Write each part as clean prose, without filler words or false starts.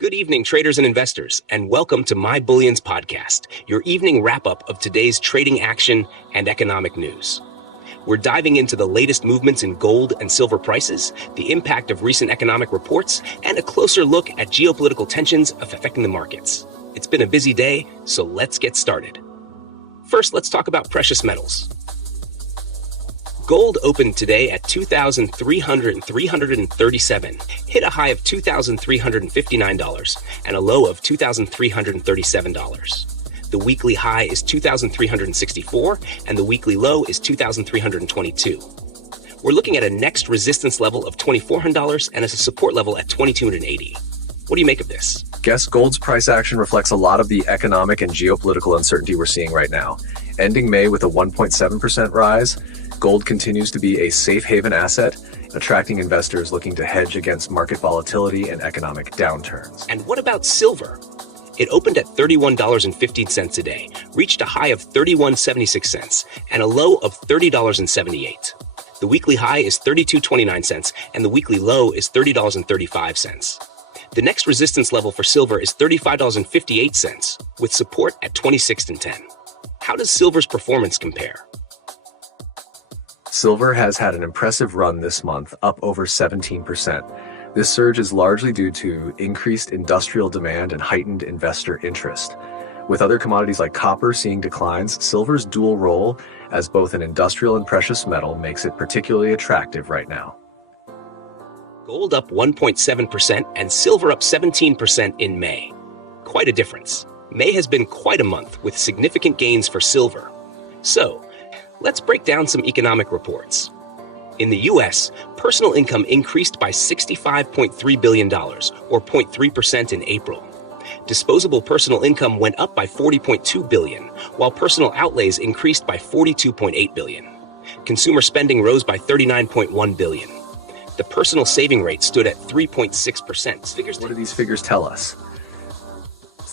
Good evening, traders and investors, and welcome to my Bullions Podcast, your evening wrap-up of today's trading action and economic news. We're diving into the latest movements in gold and silver prices, the impact of recent economic reports, and a closer look at geopolitical tensions affecting the markets. It's been a busy day, so let's get started. First, let's talk about precious metals. Gold opened today at $2,337, hit a high of $2,359 and a low of $2,337. The weekly high is $2,364 and the weekly low is $2,322. We're looking at a next resistance level of $2,400 and as a support level at $2,280. What do you make of this? Guess gold's price action reflects a lot of the economic and geopolitical uncertainty we're seeing right now. Ending May with a 1.7% rise, gold continues to be a safe haven asset, attracting investors looking to hedge against market volatility and economic downturns. And what about silver? It opened at $31.15 a day, reached a high of $31.76 and a low of $30.78. The weekly high is $32.29 and the weekly low is $30.35. The next resistance level for silver is $35.58, with support at $26.10. How does silver's performance compare? Silver has had an impressive run this month, up over 17%. This surge is largely due to increased industrial demand and heightened investor interest. With other commodities like copper seeing declines, silver's dual role as both an industrial and precious metal makes it particularly attractive right now. Gold up 1.7% and silver up 17% in May. Quite a difference. May has been quite a month with significant gains for silver. So, let's break down some economic reports. In the US, personal income increased by $65.3 billion, or 0.3% in April. Disposable personal income went up by $40.2 billion, while personal outlays increased by $42.8 billion. Consumer spending rose by $39.1 billion. The personal saving rate stood at 3.6%. What do these figures tell us?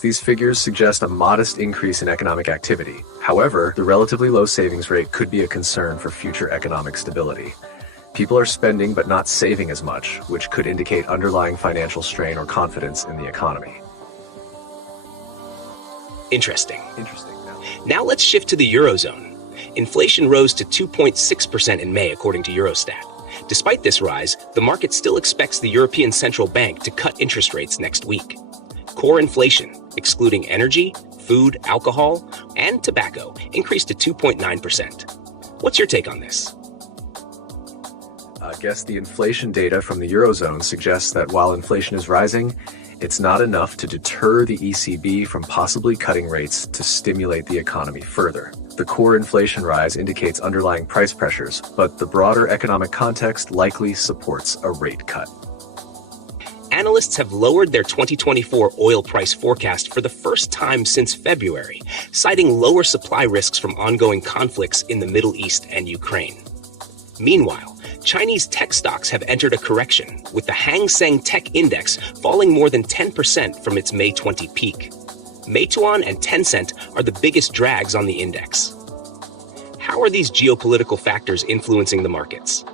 These figures suggest a modest increase in economic activity. However, the relatively low savings rate could be a concern for future economic stability. People are spending but not saving as much, which could indicate underlying financial strain or confidence in the economy. Interesting. Now let's shift to the Eurozone. Inflation rose to 2.6% in May, according to Eurostat. Despite this rise, the market still expects the European Central Bank to cut interest rates next week. Core inflation, excluding energy, food, alcohol, and tobacco, increased to 2.9%. What's your take on this? I guess the inflation data from the Eurozone suggests that while inflation is rising, it's not enough to deter the ECB from possibly cutting rates to stimulate the economy further. The core inflation rise indicates underlying price pressures, but the broader economic context likely supports a rate cut. Analysts have lowered their 2024 oil price forecast for the first time since February, citing lower supply risks from ongoing conflicts in the Middle East and Ukraine. Meanwhile, Chinese tech stocks have entered a correction, with the Hang Seng Tech Index falling more than 10% from its May 20 peak. Meituan and Tencent are the biggest drags on the index. How are these geopolitical factors influencing the markets?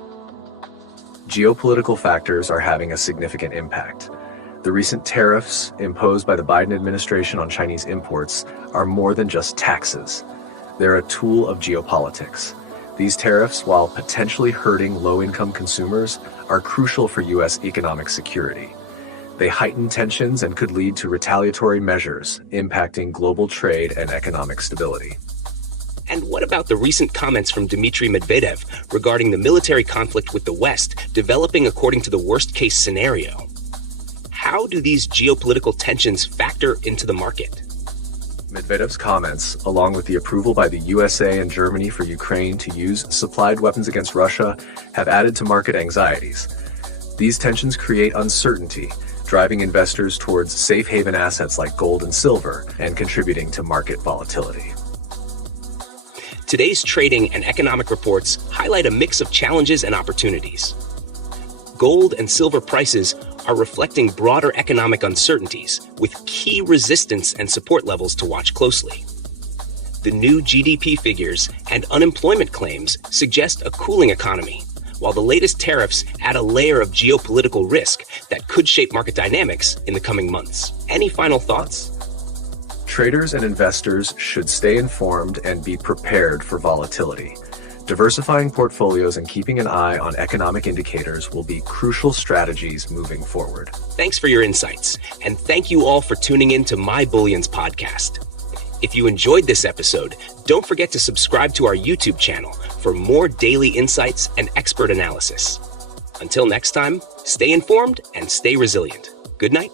Geopolitical factors are having a significant impact. The recent tariffs imposed by the Biden administration on Chinese imports are more than just taxes. They're a tool of geopolitics. These tariffs, while potentially hurting low-income consumers, are crucial for U.S. economic security. They heighten tensions and could lead to retaliatory measures, impacting global trade and economic stability. And what about the recent comments from Dmitry Medvedev regarding the military conflict with the West developing according to the worst-case scenario? How do these geopolitical tensions factor into the market? Medvedev's comments, along with the approval by the USA and Germany for Ukraine to use supplied weapons against Russia, have added to market anxieties. These tensions create uncertainty, driving investors towards safe haven assets like gold and silver and contributing to market volatility. Today's trading and economic reports highlight a mix of challenges and opportunities. Gold and silver prices are reflecting broader economic uncertainties, with key resistance and support levels to watch closely. The new GDP figures and unemployment claims suggest a cooling economy, while the latest tariffs add a layer of geopolitical risk that could shape market dynamics in the coming months. Any final thoughts? Traders and investors should stay informed and be prepared for volatility. Diversifying portfolios and keeping an eye on economic indicators will be crucial strategies moving forward. Thanks for your insights, and thank you all for tuning in to my Bullions Podcast. If you enjoyed this episode, don't forget to subscribe to our YouTube channel for more daily insights and expert analysis. Until next time, stay informed and stay resilient. Good night.